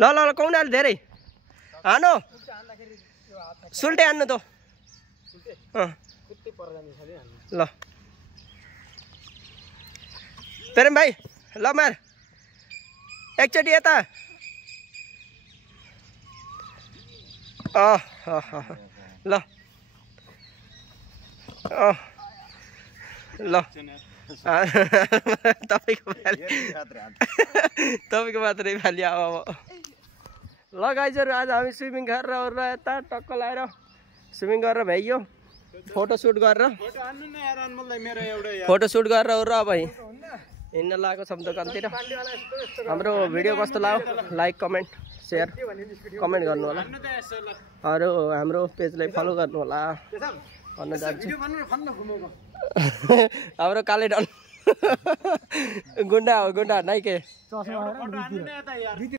ल ल ल कौनाले धेरै हानो सुल्टे हान्नु त ल प्रेम भाइ ल मार एकचोटि यता ल ल तपाईँको मात्रै फाली अब ल गाइजहरू आज हामी स्विमिङ गरेर ओरेर यता टक्क लगाएर स्विमिङ गरेर भ्याइयो फोटोसुट गरेर ओरेर अब हिँड्न लागेको छ दोकानतिर हाम्रो भिडियो कस्तो लाग्यो लाइक कमेन्ट सेयर कमेन्ट गर्नु होला अरू हाम्रो पेजलाई फलो गर्नु होला भन्न चाहन्छु हाम्रो काले डन गुन्डा हो गुन्डा नाइ के